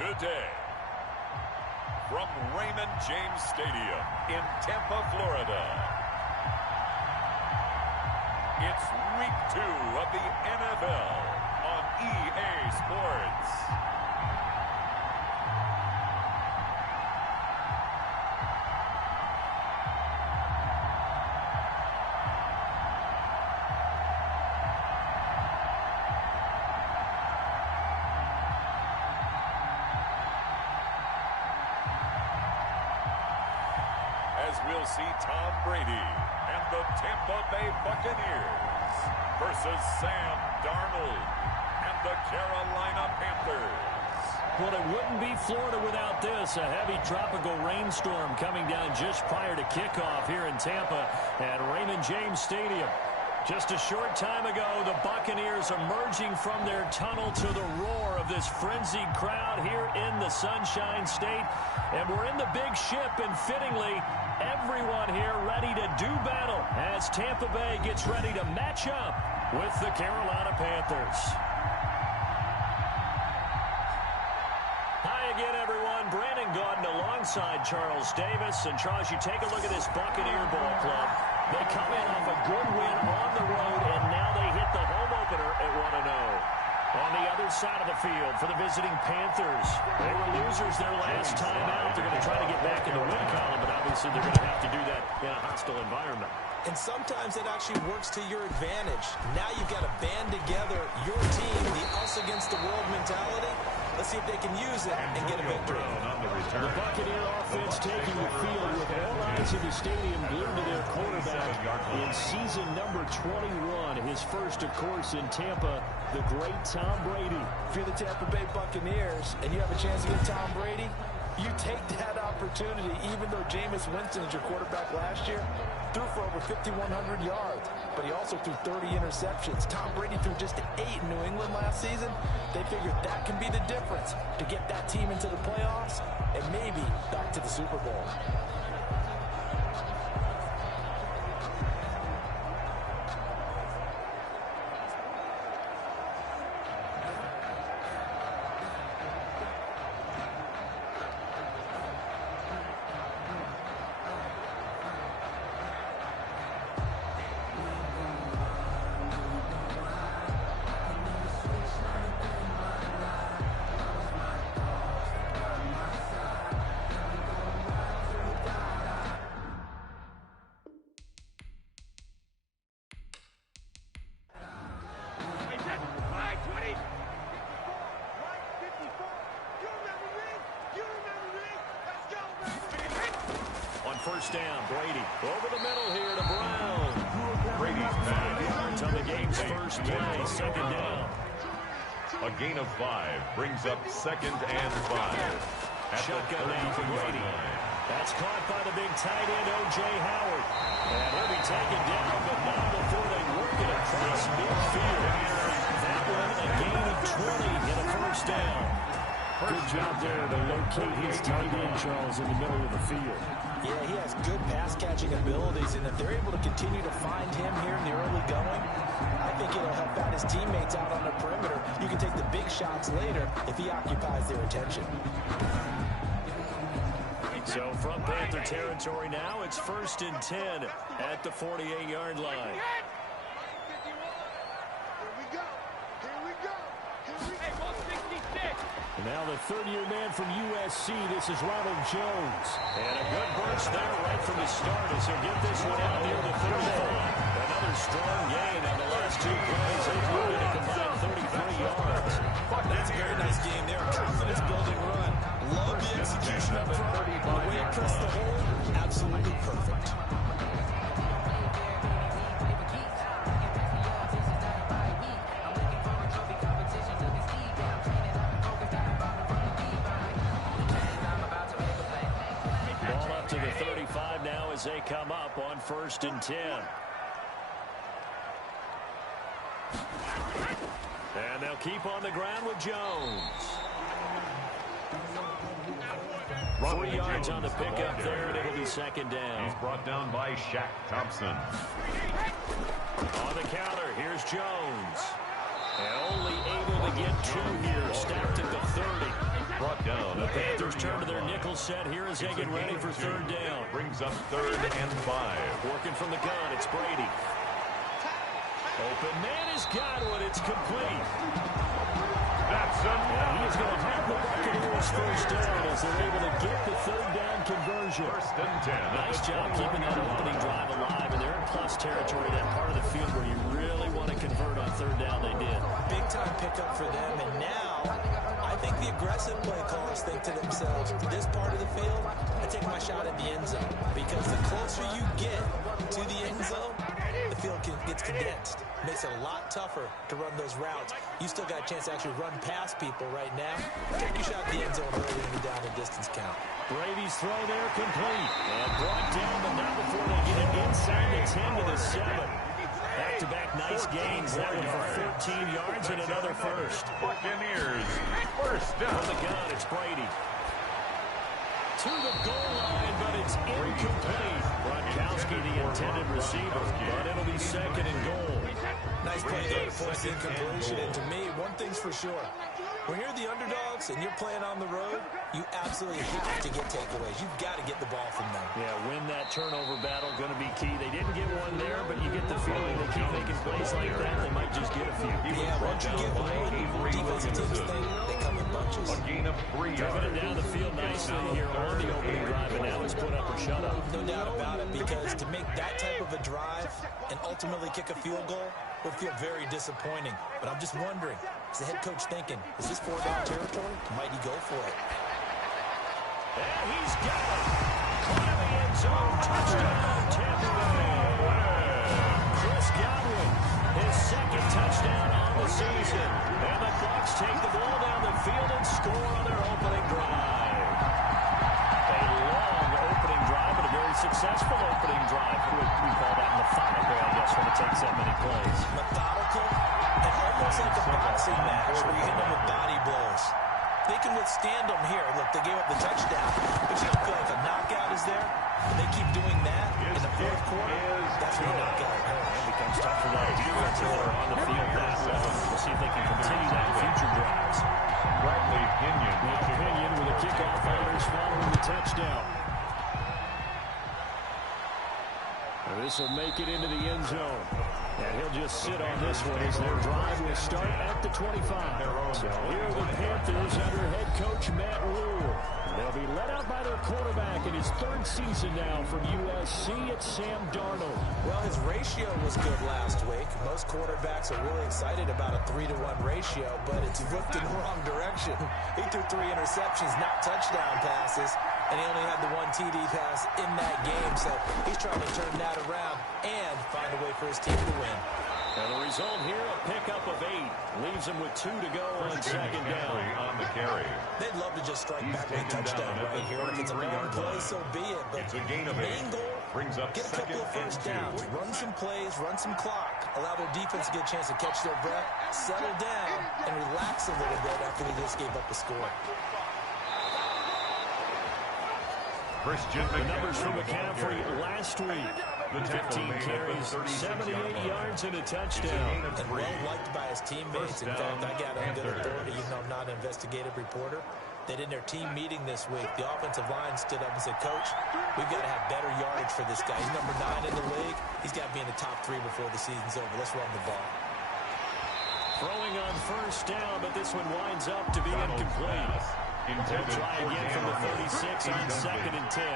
today. From Raymond James Stadium in Tampa, Florida, it's Week 2 of the NFL on EA Sports. As we'll see Tom Brady and the Tampa Bay Buccaneers versus Sam Darnold and the Carolina Panthers. Well, it wouldn't be Florida without this. A heavy tropical rainstorm coming down just prior to kickoff here in Tampa at Raymond James Stadium. Just a short time ago, the Buccaneers emerging from their tunnel to the roar of this frenzied crowd here in the Sunshine State. And we're in the big ship, and fittingly, everyone here ready to do battle as Tampa Bay gets ready to match up with the Carolina Panthers. Hi again, everyone. Brandon Gaudin alongside Charles Davis. And Charles, you take a look at this Buccaneer ball club. They come in off a good win on the road, and now they hit the home opener at 1-0. On the other side of the field for the visiting Panthers, they were losers their last time out. They're going to try to get back in the win column, but obviously they're going to have to do that in a hostile environment. And sometimes it actually works to your advantage. Now you've got to band together your team, the us against the world mentality. Let's see if they can use it and get a victory. The Buccaneer offense taking the field with all eyes in the stadium glued to their quarterback in season number 21. His first, of course, in Tampa, the great Tom Brady. If you're the Tampa Bay Buccaneers and you have a chance to get Tom Brady, you take that opportunity, even though Jameis Winston is your quarterback last year, threw for over 5,100 yards, but he also threw 30 interceptions. Tom Brady threw just 8 in New England last season. They figured that can be the difference to get that team into the playoffs and maybe back to the Super Bowl. First down, Brady. Over the middle here to Brown. Brady's 5 yards on the game's first play, second down. A gain of 5 brings up 2nd and 5. Shotgun down for Brady. That's caught by the big tight end, O.J. Howard. And he'll be taken down, but not before they work it across midfield. That one, a gain of 20 and a first down. Good job there to locate his tight end, Charles, in the middle of the field. Yeah, he has good pass-catching abilities, and if they're able to continue to find him here in the early going, I think it'll help out his teammates out on the perimeter. You can take the big shots later if he occupies their attention. So from Panther territory now, it's 1st and 10 at the 48-yard line. And now the third-year man from USC, this is Ronald Jones. And a good burst there right from the start as he'll get this one out near the 35. Another strong gain on the last 2 plays. They've moved in a combined 33 yards. That's a very nice game there. Confidence-building run. Love the execution up front. The way it pressed the hole, absolutely perfect. As they come up on 1st and 10. And they'll keep on the ground with Jones. 3 yards on the pickup there, and it'll be 2nd down. He's brought down by Shaq Thompson. On the counter, here's Jones. And only able to get 2 here, stacked at the 30. brought down. The Panthers turn to their nickel set here as they get ready for third down. Brings up 3rd and 5. Working from the gun, it's Brady. Open man has got one. It's complete. That's enough. He is going to have the Buccaneers first down as they're able to get the third down conversion. 1st and 10. Nice job keeping that opening drive alive, and they're in plus territory, that part of the field where you really want to convert on third down. They did. Big time pickup for them, and now I think the aggressive play callers think to themselves, this part of the field, I take my shot at the end zone, because the closer you get to the end zone, the field gets condensed. Makes it a lot tougher to run those routes. You still got a chance to actually run past people right now. Take your shot at the end zone early in the down and distance count. Brady's throw there complete. And brought down, but not before they get it inside the 10 to the 7. Back-to-back nice gains. That one for 14 yards and another first. Buccaneers, 1st down. From the gun, it's Brady. To the goal line, but it's incomplete. Gronkowski, the intended receiver, but it'll be 2nd and goal. Nice play there to force the incompletion. And to me, one thing's for sure. When you're the underdogs and you're playing on the road, you absolutely have to get takeaways. You've got to get the ball from them. Yeah, win that turnover battle, going to be key. They didn't get one there, but you get the feeling they keep making plays like that, they might just get a few. Yeah, once you get one, defensive teams think they come in bunches. A gain of 3 Driving it yards. down the field nicely here on the opening drive, and now it's put up or shut up. No doubt about it, because to make that type of a drive and ultimately kick a field goal would feel very disappointing. But I'm just wondering, is the head coach thinking, is this 4-down territory? Might he go for it? And he's got it. Caught in the end zone. Touchdown, Tampa Bay. Chris Godwin, his 2nd touchdown on the season. And the Bucs take the ball down the field and score on their opening drive. A long opening drive, but a very successful opening drive. We call that methodical, I guess, when it takes that many plays. Methodical and almost like a boxing match where you hit them with body blows. They can withstand them here. Look, they gave up the touchdown, but you don't feel like a knockout is there. When they keep doing that in the 4th quarter, that's when you knock out. It becomes tough for that defense if they're on the field that well. We'll see if they can continue that in future drives. Bradley Pinion. Pinion with a kickoff honors following the touchdown. This will make it into the end zone. And he'll just sit on this one as their drive will start at the 25. So here are the Panthers under head coach Matt Rule. They'll be led out by their quarterback in his 3rd season now from USC. It's Sam Darnold. Well, his ratio was good last week. Most quarterbacks are really excited about a 3-to-1 ratio, but it's looked in the wrong direction. He threw 3 interceptions, not touchdown passes, and he only had the 1 TD pass in that game. So he's trying to turn that around and find a way for his team to win. And the result here, a pickup of 8. Leaves him with 2 to go on 2nd down. On the carry. They'd love to just strike back with a touchdown right here. If it's a long play, so be it. But It's a gain of 8. main goal, Brings up get a couple of first downs, run some plays, run some clock, allow their defense to get a chance to catch their breath, settle down, and relax a little bit after they just gave up the score. Christian The numbers from McCaffrey last week. The 15 carries, 78 yards, and a touchdown. And well liked by his teammates. In fact, I got on good authority, even though I'm not an investigative reporter, that in their team meeting this week, the offensive line stood up and said, Coach, we've got to have better yardage for this guy. He's number 9 in the league. He's got to be in the top 3 before the season's over. Let's run the ball. Throwing on first down, but this one winds up to be incomplete. They'll try again from the 36 on 2nd and 10.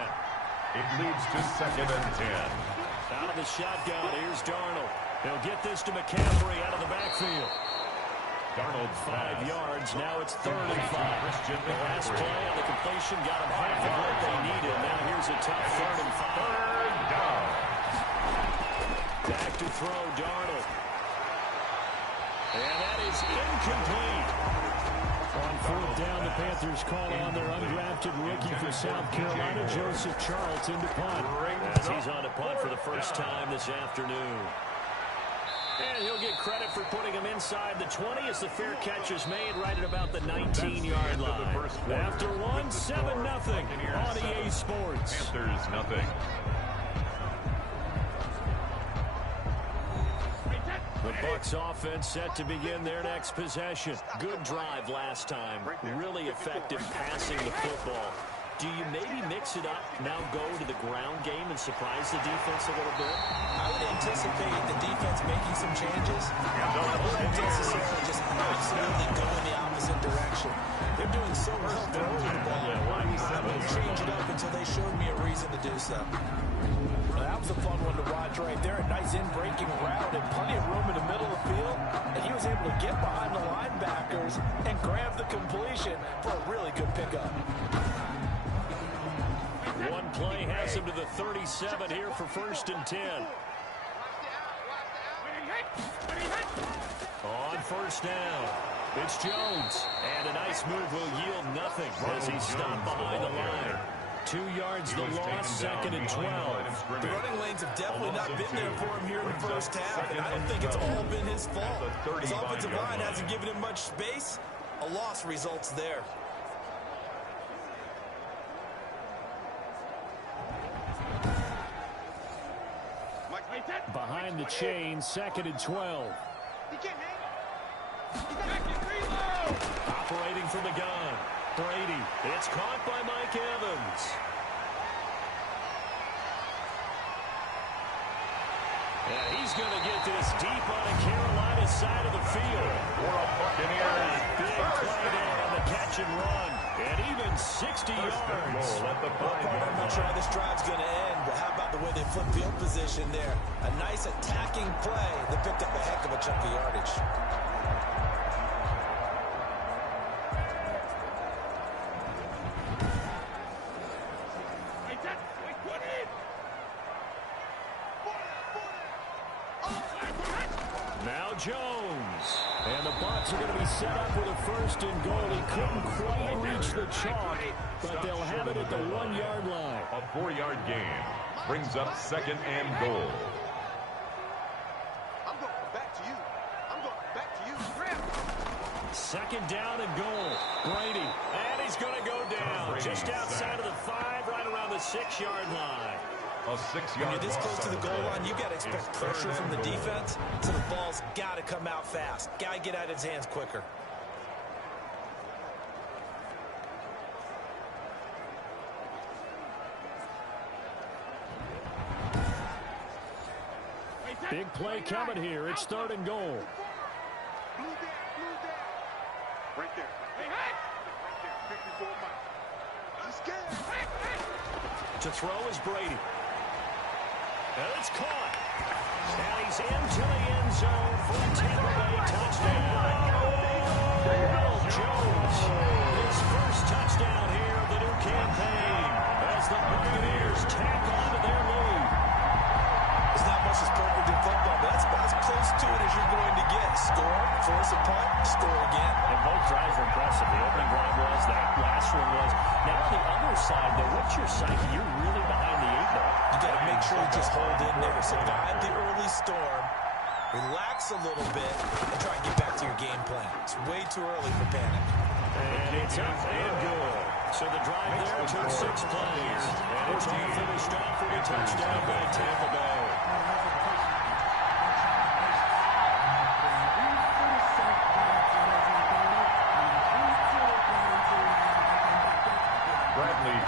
It leads to 2nd and 10. Out of the shotgun, here's Darnold. They'll get this to McCaffrey out of the backfield. Darnold 5 yards, now it's 3rd and 5. The last play on the completion got him half of what they needed. Now here's a tough 3rd and 5. 3rd down. Back to throw, Darnold. And that is incomplete. On 4th down, the Panthers call on their undrafted rookie from South Carolina, Joseph Charlton, to punt. As he's on to punt for the first time this afternoon. And he'll get credit for putting him inside the 20 as the fair catch is made right at about the 19-yard line. After one, 7-0 on EA Sports. Panthers nothing. The Bucs Bucs offense set to begin their next possession. Good drive last time. Really effective passing the football. Do you maybe mix it up, now go to the ground game and surprise the defense a little bit? I would anticipate the defense making some changes. I wouldn't necessarily just absolutely go in the opposite direction. They're doing so well throwing the ball. I wouldn't change it up until they showed me a reason to do so. Well, that was a fun one to watch right there. A nice in-breaking route and plenty of room in the middle of the field. And he was able to get behind the linebackers and grab the completion for a really good pickup. One play has him to the 37 here for 1st and 10. On 1st down, it's Jones. And a nice move will yield nothing as he's stopped behind the line. 2 yards the loss, 2nd and 12. The running lanes have definitely not been there for him here in the first half, and I don't think it's all been his fault. His offensive line hasn't given him much space. A loss results there. Behind the chain, 2nd and 12. Operating from the gun. Brady. It's caught by Mike Evans. And he's going to get this deep on the Carolina side of the field. For a Buccaneers. Big play there on the catch and run. And even 60 yards. I'm not sure how this drive's going to end, but how about the way they flip field position there? A nice attacking play that picked up a heck of a chunk of yardage. Now Jones. And the Bucs are going to be set up with a 1st and goal. He couldn't quite reach the chalk, but they'll have it at the 1-yard line. A 4-yard gain brings up 2nd and goal. I'm going back to you. I'm going back to you. 2nd down and goal. Brady. And he's going to go down just outside of the 5, right around the 6-yard line. A 6-yard When you're this close to the goal line, you got to expect It's pressure 3rd from the and goal. defense, so the ball's got to come out fast. Got to get out of his hands quicker. Big play coming here. It's 3rd and goal. Blue down. Right there. Right there. 54 miles. He's scared. To throw is Brady. And it's caught. And he's into the end zone for a Tampa Bay touchdown. Will Jones, his first touchdown here of the new campaign as the Buccaneers tack on to their lead. There's not much that's perfect in football, but that's about as close to it as you're going to get. Score, force a punt, score again. And both drives were impressive. The opening drive was, that last one was. Now on the other side, though, what's your psyche? You're really behind the 8 ball. You got to make sure you just hold in there. Survive the early storm, relax a little bit, and try and get back to your game plan. It's way too early for panic. And it's up and good. So the drive there took 6 plays. And it's all finished off with a touchdown by Tampa Bay.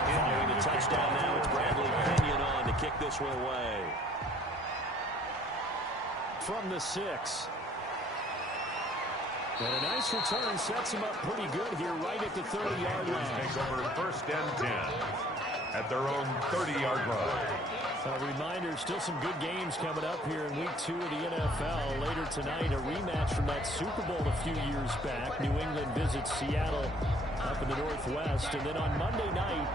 Following the touchdown now, it's Bradley Pinion on to kick this one away. From the 6. And a nice return sets him up pretty good here right at the 30-yard line. Take over 1st and 10 at their own 30-yard line. A reminder, still some good games coming up here in Week 2 of the NFL. Later tonight, a rematch from that Super Bowl a few years back. New England visits Seattle up in the Northwest. And then on Monday night,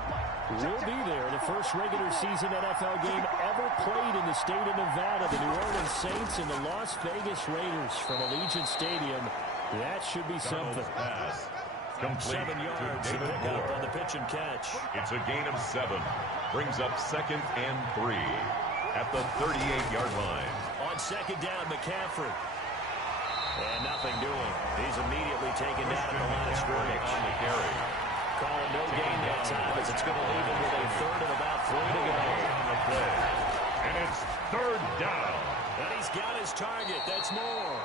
we'll be there. The first regular season NFL game ever played in the state of Nevada. The New Orleans Saints and the Las Vegas Raiders from Allegiant Stadium. That should be something. Pass. Complete 7 yards to to David pick up Moore. on the pitch and catch. It's a gain of 7. Brings up 2nd and 3 at the 38-yard line. On 2nd down, McCaffrey. And nothing doing. He's immediately taken down at the line of scrimmage. On the carry. Calling no gain that time as it's going to leave him with a 3rd and about 3 to go. On the play. And it's 3rd down. And he's got his target. That's Moore.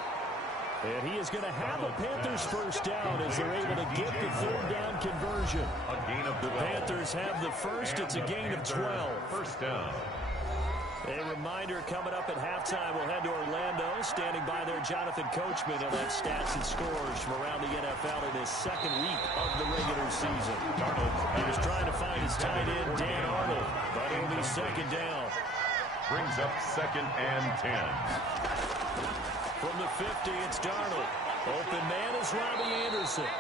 And he is going to have a Panthers first down as they're able to get the third down conversion. A gain of 12. The Panthers have the first. It's a gain of 12. First down. A reminder coming up at halftime. We'll head to Orlando. Standing by there, Jonathan Coachman. He'll have stats and scores from around the NFL in his second week of the regular season. He was trying to find his tight end, Dan Arnold, but it'll be second down. Brings up 2nd and 10. From the 50, it's Darnold. Open man is Robbie Anderson.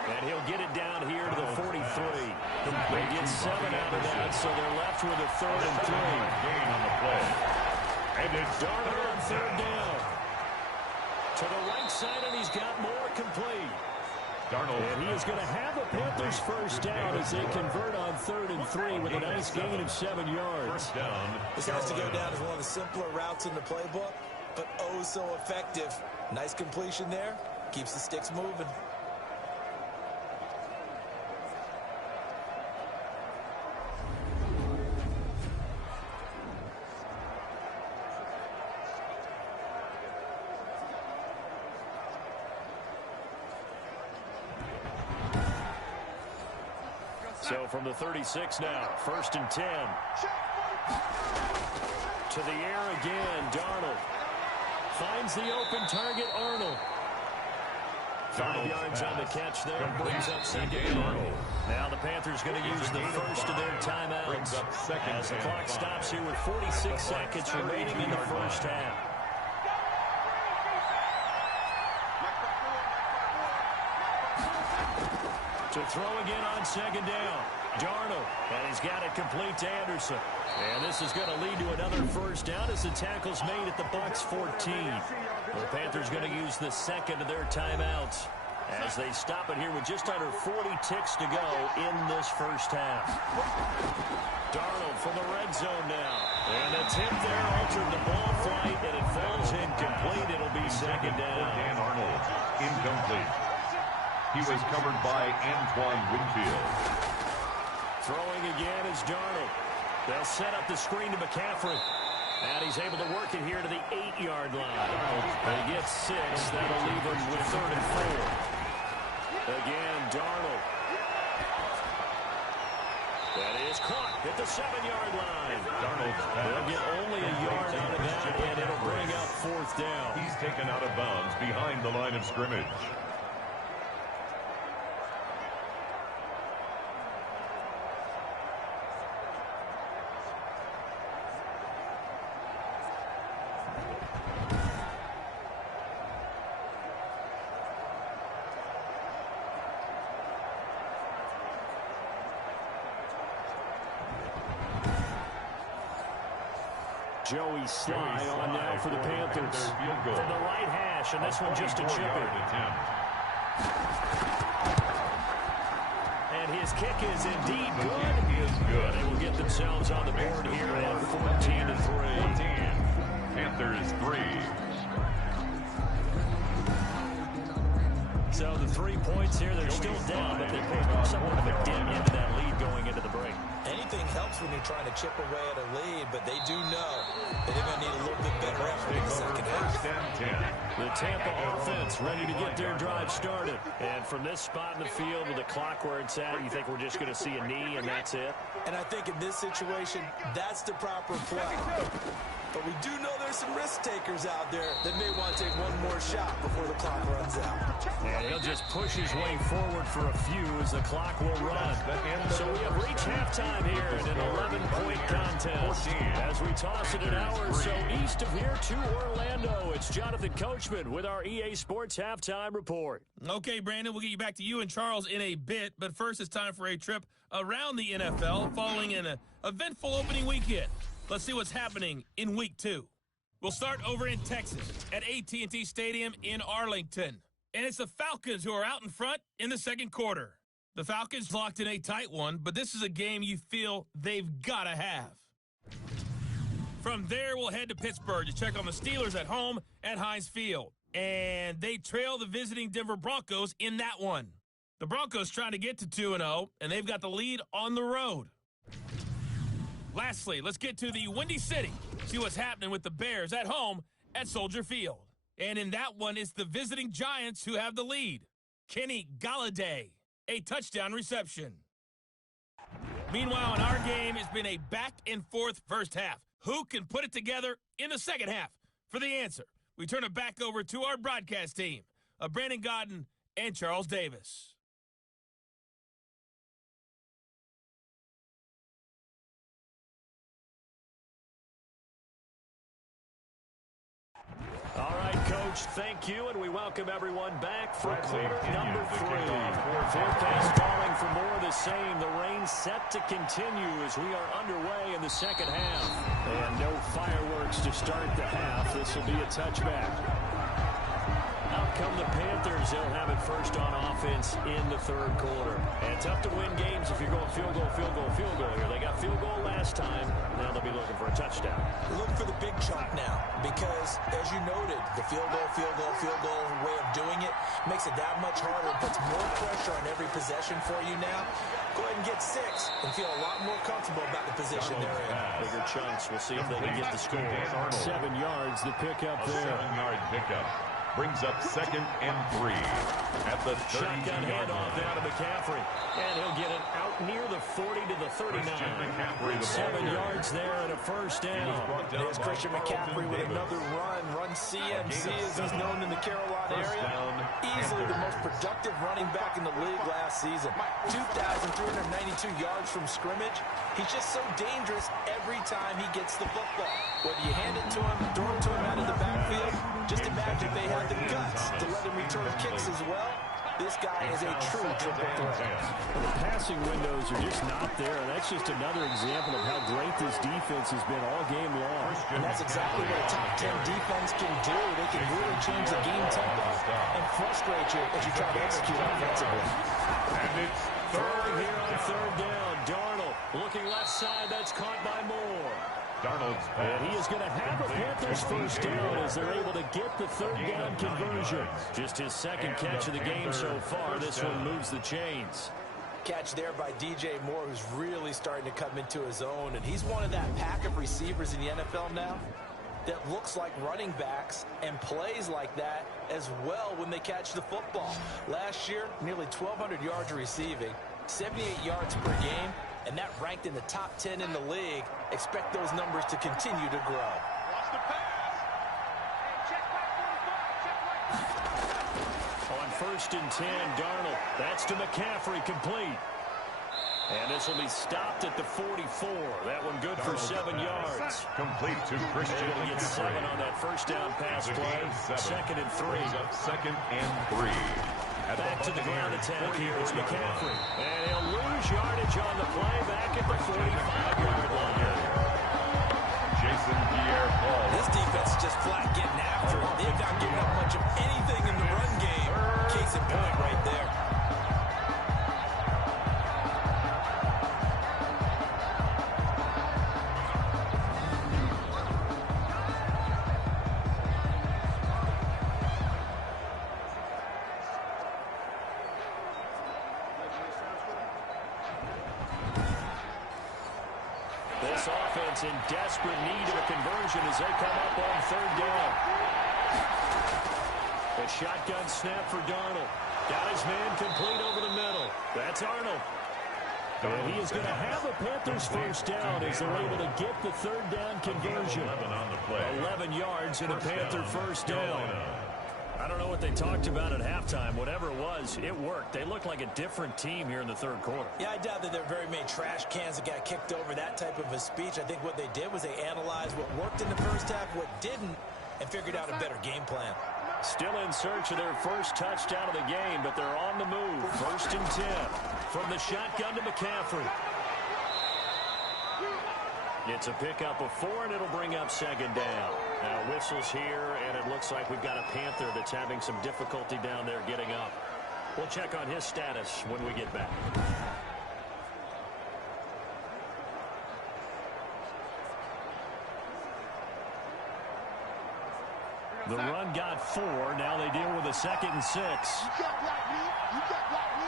And he'll get it down here to the 43. They get 7 out of that, so they're left with a 3rd and 3. Gain on the play. And it's Darnold on 3rd down. To the right side, and he's got more complete. Darnold. And he is going to have a Panthers first down as they convert on 3rd and 3 with a nice gain of 7 yards. First down. This has to go down as one of the simpler routes in the playbook, but oh so effective. Nice completion there. Keeps the sticks moving. So from the 36 now, 1st and 10. To the air again, Darnold. Finds the open target, Arnold. 5 yards on the catch there, brings up 2nd down. Now the Panthers going to use the first of their timeouts as the clock stops here with 46 seconds remaining in the first half. To throw again on 2nd down. Darnold, and he's got it complete to Anderson. And this is going to lead to another first down as the tackle's made at the Bucs 14. The Panthers going to use the second of their timeouts as they stop it here with just under 40 ticks to go in this first half. Darnold from the red zone now. And the tip there altered the ball flight, and it falls incomplete. It'll be 2nd down. Dan Arnold, incomplete. He was covered by Antoine Winfield. Throwing again is Darnold. They'll set up the screen to McCaffrey. And he's able to work it here to the 8-yard line. He gets 6. That'll leave him with 3rd and 4. Again, Darnold. That is caught at the 7-yard line. They'll get only a yard out of that, and it'll bring up 4th down. He's taken out of bounds behind the line of scrimmage. Joey Sly on now for the Panthers. From the right hash, and this one just a chipper. And his kick is indeed good. He is good. They will get themselves on the board here at 14-3. Panthers 3. So the 3 points here, they're still down, but they picked up somewhat of a dip into that lead going into the break. Anything helps when you're trying to chip away at a lead, but they do know that they're going to need a little bit better effort in the second half. The Tampa offense ready to get their drive started. And from this spot in the field with the clock where it's at, you think we're just going to see a knee and that's it? And I think in this situation, that's the proper play. But we do know there's some risk takers out there that may want to take one more shot before the clock runs out. And he'll just push his way forward for a few as the clock will run. So we have reached halftime here in an 11-point contest. As we toss it an hour or so east of here to Orlando, it's Jonathan Coachman with our EA Sports Halftime Report. Okay, Brandon, we'll get you back to you and Charles in a bit, but first it's time for a trip around the NFL following an eventful opening weekend. Let's see what's happening in Week 2. We'll start over in Texas at AT&T Stadium in Arlington. And it's the Falcons who are out in front in the second quarter. The Falcons locked in a tight one, but this is a game you feel they've got to have. From there, we'll head to Pittsburgh to check on the Steelers at home at Heinz Field. And they trail the visiting Denver Broncos in that one. The Broncos trying to get to 2-0, and they've got the lead on the road. Lastly, let's get to the Windy City. See what's happening with the Bears at home at Soldier Field. And in that one, it's the visiting Giants who have the lead. Kenny Galladay, a touchdown reception. Meanwhile, in our game, it's been a back-and-forth first half. Who can put it together in the second half? For the answer, we turn it back over to our broadcast team of Brandon Godden and Charles Davis. All right, Coach, thank you, and we welcome everyone back for quarter number 3. Forecast calling for more of the same. The rain set to continue as we are underway in the second half. And no fireworks to start the half. This will be a touchback. Out come the Panthers. They'll have it first on offense in the third quarter. And tough to win games if you're going field goal, field goal, field goal here. They got field goal last time. Now they'll be looking for a touchdown. Look for the big chunk now because, as you noted, the field goal way of doing it makes it that much harder. It puts more pressure on every possession for you now. Go ahead and get 6 and feel a lot more comfortable about the position they're in. Bigger chunks. We'll see if they can get the score. 7 yards, the pickup there. 7-yard pickup. Brings up 2nd and 3 at the 30-yard shotgun handoff down to McCaffrey. And he'll get it out near the 40 to the 39. 7 yards there and a first down. There's Christian McCaffrey with another run CMC as he's known in the Carolina area. Easily the most productive running back in the league last season. 2,392 yards from scrimmage. He's just so dangerous every time he gets the football. Whether you hand it to him, throw it to him out of the backfield, just imagine they had the guts to let him return kicks as well. This guy is a true triple threat. Well, the passing windows are just not there, and that's just another example of how great this defense has been all game long. And that's exactly what a top 10 defense can do. They can really change the game tempo and frustrate you as you try to execute offensively. And it's third here on third down. Darnold looking left side. That's caught by Moore. Darnold's and he is going to have a Panthers first down as they're able to get the third down conversion. Just his second catch of the game so far. This one moves the chains. Catch there by DJ Moore, who's really starting to come into his own. And he's one of that pack of receivers in the NFL now that looks like running backs and plays like that as well when they catch the football. Last year, nearly 1,200 yards receiving, 78 yards per game. And that ranked in the top 10 in the league. Expect those numbers to continue to grow. Watch the pass. Check back 45. On 1st and 10, Darnold. That's to McCaffrey, complete. And this will be stopped at the 44. That one good for 7 yards. Complete to Christian. Able to get 7 on that first down pass play. 2nd and 3. Brings up 2nd and 3. Back to the ground attack here is McCaffrey. And he'll lose yardage on the play back at the 45-yard line. Jason Pierre-Paul. This defense is just flat getting after it. They've not given up much of anything in the run game. Case in point right there. This offense in desperate need of a conversion as they come up on third down. A shotgun snap for Darnold. Got his man complete over the middle. That's Arnold. And he is going to have a Panthers first down as they're able to get the third down conversion. 11 yards and a Panther first down. I don't know what they talked about at halftime. Whatever it was, it worked. They look like a different team here in the third quarter. Yeah, I doubt that there are very many trash cans that got kicked over, that type of a speech. I think what they did was they analyzed what worked in the first half, what didn't, and figured out a better game plan. Still in search of their first touchdown of the game, but they're on the move. 1st and 10 from the shotgun to McCaffrey. It's a pickup of 4, and it'll bring up 2nd down. Now whistles here, and it looks like we've got a Panther that's having some difficulty down there getting up. We'll check on his status when we get back. The run got 4. Now they deal with a 2nd and 6. You can't block me. You can't block me.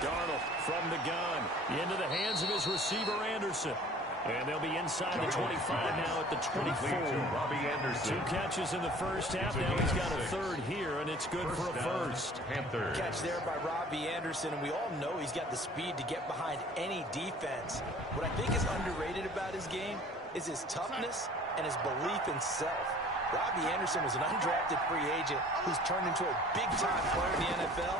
Darnold from the gun into the hands of his receiver Anderson. And they'll be inside the 25 now at the 24. Two catches in the first half. Now he's got a third here, and it's good for a first. Catch there by Robbie Anderson, and we all know he's got the speed to get behind any defense. What I think is underrated about his game is his toughness and his belief in self. Robbie Anderson was an undrafted free agent who's turned into a big-time player in the NFL,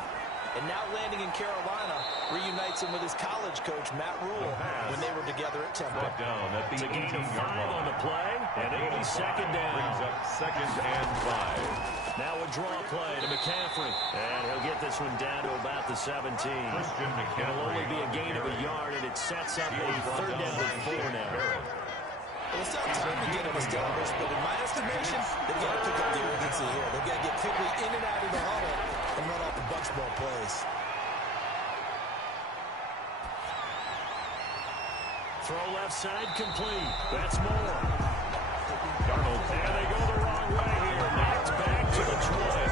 and now landing in Carolina reunites him with his college coach, Matt Rule, when they were together at Tampa. It's a gain of 5 on the play, and it'll be second down. Brings up 2nd and 5. Now a draw play to McCaffrey, and he'll get this one down to about the 17. It'll only be a gain of a yard, and it sets up a 3rd down and 4 now. Well, it's not time to get them established, but in my estimation, they've got to pick up the urgency here. They've got to get quickly in and out of the huddle and run off a bunch more plays. Throw left side complete. That's more. Darnold. And they go the wrong way here. Knocked back to the 20.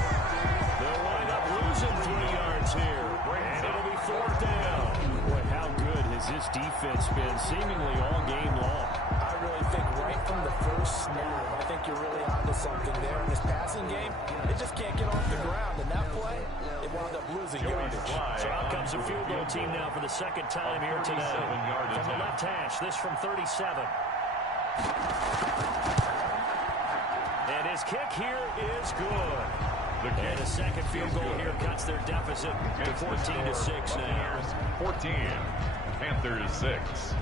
They'll wind up losing 3 yards here. And it'll be 4th down. Boy, how good has this defense been seemingly all game long? I really think right from the first snap, I think you're really onto something there in this passing game. They just can't get off the ground. And that play, it wound up losing yardage. So out comes a field goal team now for the 2nd time here today. From the left hash, this from 37. And his kick here is good. And a second field goal here cuts their deficit to 14-6 now. 14. Panthers 6.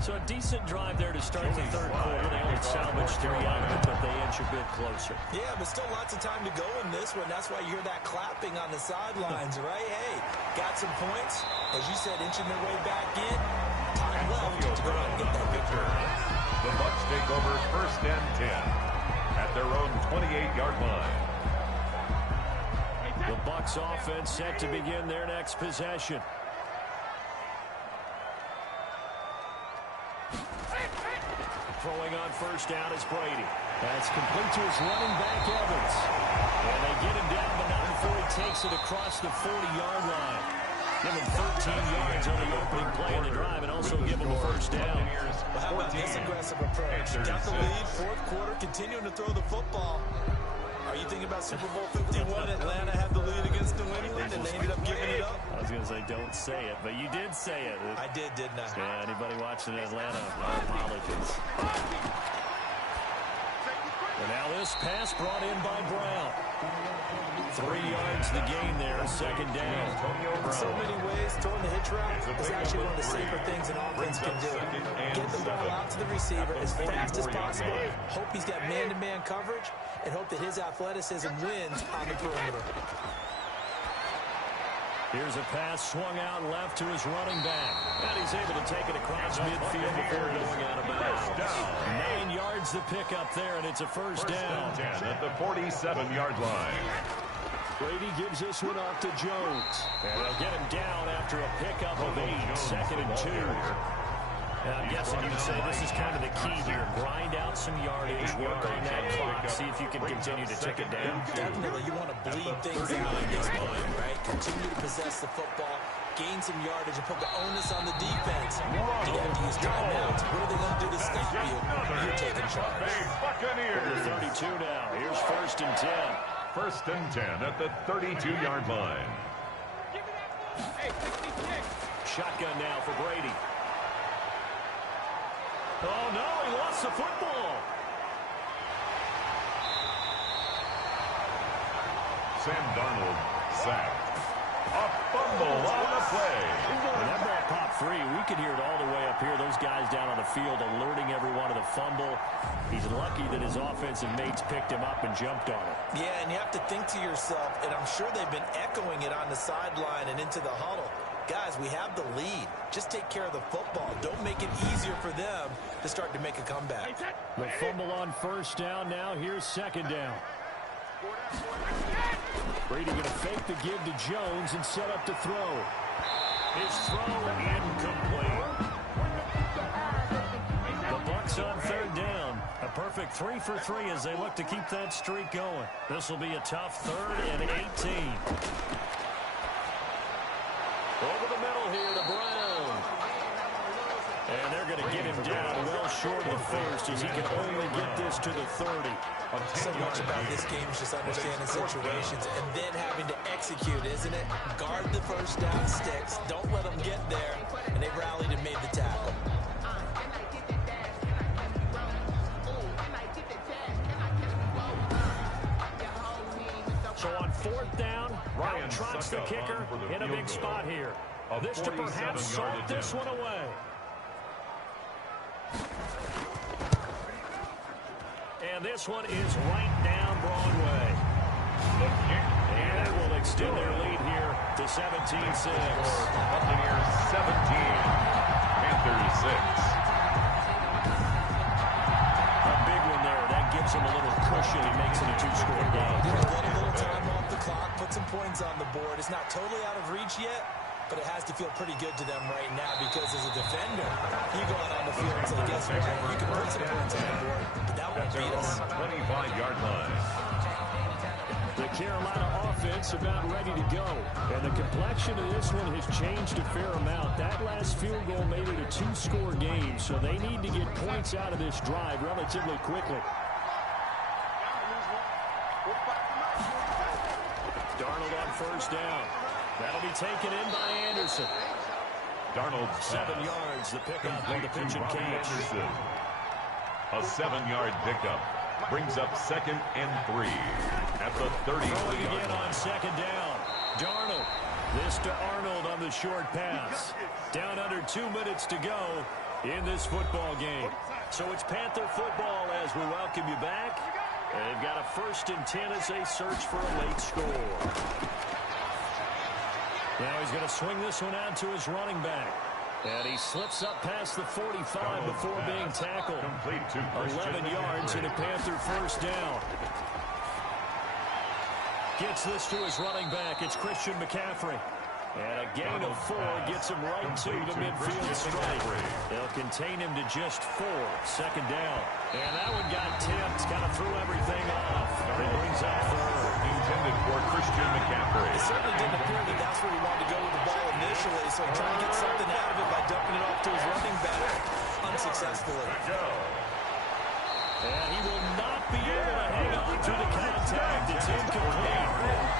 So a decent drive there to start the 3rd quarter. They only salvaged 3 out of it, but they inch a bit closer. Yeah, but still lots of time to go in this one. That's why you hear that clapping on the sidelines, right? Hey, got some points. As you said, inching their way back in. Time left to go out and get that victory. The Bucs take over 1st and 10 at their own 28-yard line. The Bucs offense set to begin their next possession. Throwing on 1st down is Brady. That's complete to his running back, Evans. And they get him down, but not before he takes it across the 40-yard line. Give him 13 yards on the opening play of the drive and also give him a 1st down. Well, how about this aggressive approach? Got the lead, 4th quarter, continuing to throw the football. Are you thinking about Super Bowl 51? Atlanta had the lead against New England, and they ended up giving it up? I was going to say, don't say it, but you did say it. I did, didn't I? Yeah, anybody watching Atlanta, my apologies. And now this pass brought in by Brown. 3 yards the gain there, 2nd down. In so many ways, throwing the hitch route is actually one of the safer things an offense can do. Get the ball out to the receiver as fast as possible, hope he's got man-to-man coverage, and hope that his athleticism wins on the perimeter. Here's a pass swung out left to his running back. And he's able to take it across midfield before going out of bounds. 9 yards to pick up there, and it's a 1st down. 10 at the 47-yard line. Brady gives this one off to Jones. And they'll get him down after a pickup of 8, 2nd and 2. And I'm guessing you'd say this is kind of the key here. Grind out some yardage, work on that clock, see if you can continue to tick it down. Definitely, you want to bleed things out in this game, right? Continue to possess the football, gain some yardage, and put the onus on the defense. You have to use timeouts. What are they going to do to stop you? You're taking charge. Over the 32 now. Here's 1st and 10. 1st and 10 at the 32-yard line. Shotgun now for Brady. Oh, no, he lost the football. Sam Darnold sacked. A fumble on the play. When that ball popped free, we could hear it all the way up here. Those guys down on the field alerting everyone of the fumble. He's lucky that his offensive mates picked him up and jumped on it. Yeah, and you have to think to yourself, and I'm sure they've been echoing it on the sideline and into the huddle. Guys, we have the lead. Just take care of the football. Don't make it easier for them to start to make a comeback. The fumble on 1st down now. Here's 2nd down. Brady going to fake the give to Jones and set up to throw. His throw incomplete. The Bucs on 3rd down. A perfect 3 for 3 as they look to keep that streak going. This will be a tough 3rd and 18. Over the middle here to Brown. And they're going to get him down well short of the first as he can only get this to the 30. So much about this game is just understanding situations and then having to execute, isn't it? Guard the first down sticks. Don't let them get there. And they rallied and made the tackle. So on fourth down, Ryan trots the kicker in a big spot here. This to perhaps salt this one away. And this one is right down Broadway. And that will extend their lead here to 17-6. Buccaneers 17, Panthers 6. A big one there. That gives him a little cushion. He makes it a two-score game. Get a little time off the clock, put some points on the board. It's not totally out of reach yet, but it has to feel pretty good to them right now because as a defender, you go out on the field and say, guess what? You can put some points on the board, but that won't beat us. 25-yard line. The Carolina offense about ready to go. And the complexion of this one has changed a fair amount. That last field goal made it a two-score game, so they need to get points out of this drive relatively quickly. Darnold on first down. That'll be taken in by Anderson. Darnold 7 yards, the pickup on the pitch and catch. Anderson. A 7-yard pickup brings up 2nd and 3 at the 30-yard Again line. on second down. Darnold. This to Arnold on the short pass. Down under 2 minutes to go in this football game. So it's Panther football as we welcome you back. They've got a 1st and 10 as they search for a late score. Now he's going to swing this one out to his running back. And he slips up past the 45 before being tackled. Complete to 11 yards and a Panther first down. Gets this to his running back. It's Christian McCaffrey. And a gain of 4 gets him right to the midfield strike. They'll contain him to just 4. 2nd down. And that one got tipped. Kind of threw everything off. It brings up 3rd. Intended for Christian McCaffrey. It certainly didn't appear that that's where he wanted to go with the ball initially, so trying to get something out of it by dumping it off to his running back unsuccessfully. And he will not be able to hang on to the contact. It's incomplete.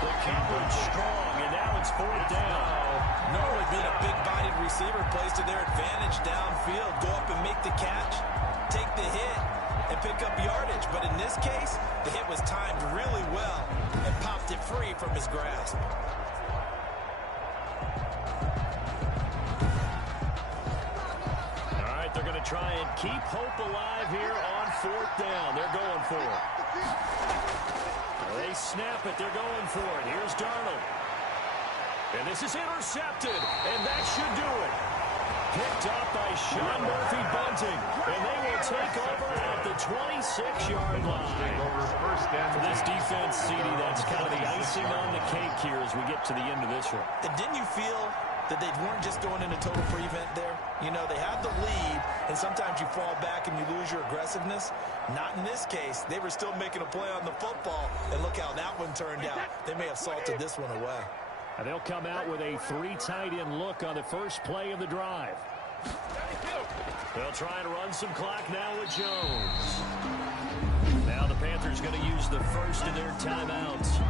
The coverage strong, and now it's 4th down. Normally being a big-bodied receiver plays to their advantage downfield. Go up and make the catch, take the hit, and pick up yardage. But in this case, the hit was timed really well and popped it free from his grasp. All right, they're going to try and keep hope alive here on 4th down. They're going for it. They snap it. They're going for it. Here's Darnold. And this is intercepted, and that should do it. Picked up by Sean Murphy-Bunting, and they will take over at the 26-yard line. For this defense, CD, that's kind of the icing on the cake here as we get to the end of this one. And didn't you feel that they weren't just going into total prevent there? You know, they had the lead, and sometimes you fall back and you lose your aggressiveness. Not in this case. They were still making a play on the football, and look how that one turned out. They may have salted this one away. And they'll come out with a 3 tight end look on the first play of the drive. They'll try and run some clock now with Jones. Now the Panthers going to use the first of their timeouts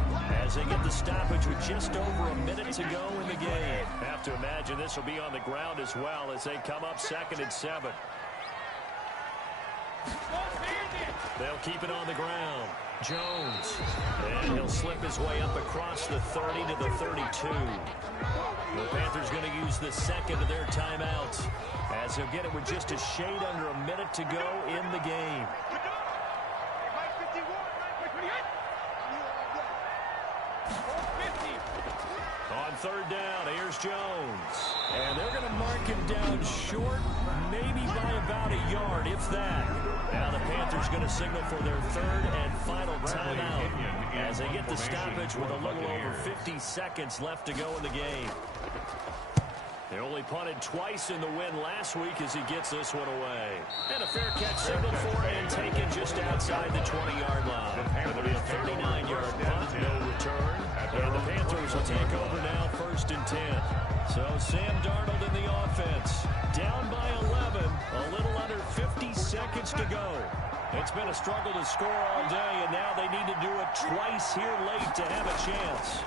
as they get the stoppage with just over a minute to go in the game. Have to imagine this will be on the ground as well as they come up 2nd and 7. They'll keep it on the ground. Jones. And he'll slip his way up across the 30 to the 32. The Panthers going to use the 2nd of their timeouts as they'll get it with just a shade under a minute to go in the game. On 3rd down, here's Jones. And they're going to mark him down short, maybe by about a yard, if that. Now the Panthers going to signal for their 3rd and final timeout as they get the stoppage with a little over 50 seconds left to go in the game. They only punted twice in the win last week as he gets this one away. And a fair catch signaled for and taken just outside the 20-yard line. It'll be a 39-yard punt, no return. And the Panthers will take over now 1st and 10. So Sam Darnold in the offense. Down by 11. A little under 50 seconds to go. It's been a struggle to score all day, and now they need to do it twice here late to have a chance.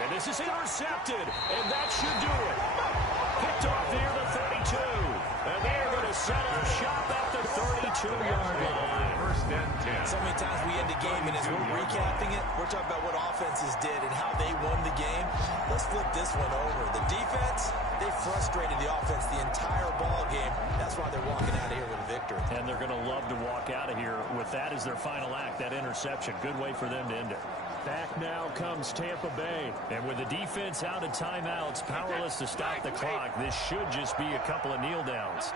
And this is intercepted, and that should do it. Picked off near the 32. And they're going to set up shop at the 32-yard line. First and 10. So many times we end a game, and as we're recapping it, we're talking about what offenses did and how they won the game. Let's flip this one over. The defense, they frustrated the offense the entire ball game. That's why they're walking out of here with a victory. And they're going to love to walk out of here with that as their final act, that interception. Good way for them to end it. Back now comes Tampa Bay. And with the defense out of timeouts, powerless to stop the clock, this should just be a couple of kneel downs.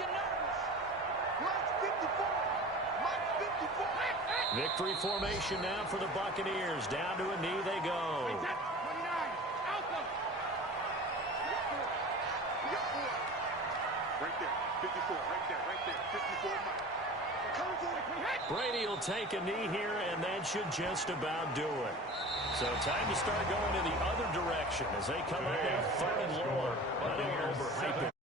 Victory formation now for the Buccaneers. Down to a knee they go. Right there, 54, right there, 54. Brady will take a knee here, and that should just about do it. So time to start going in the other direction as they come up now 3rd and long. Buccaneers overhyping.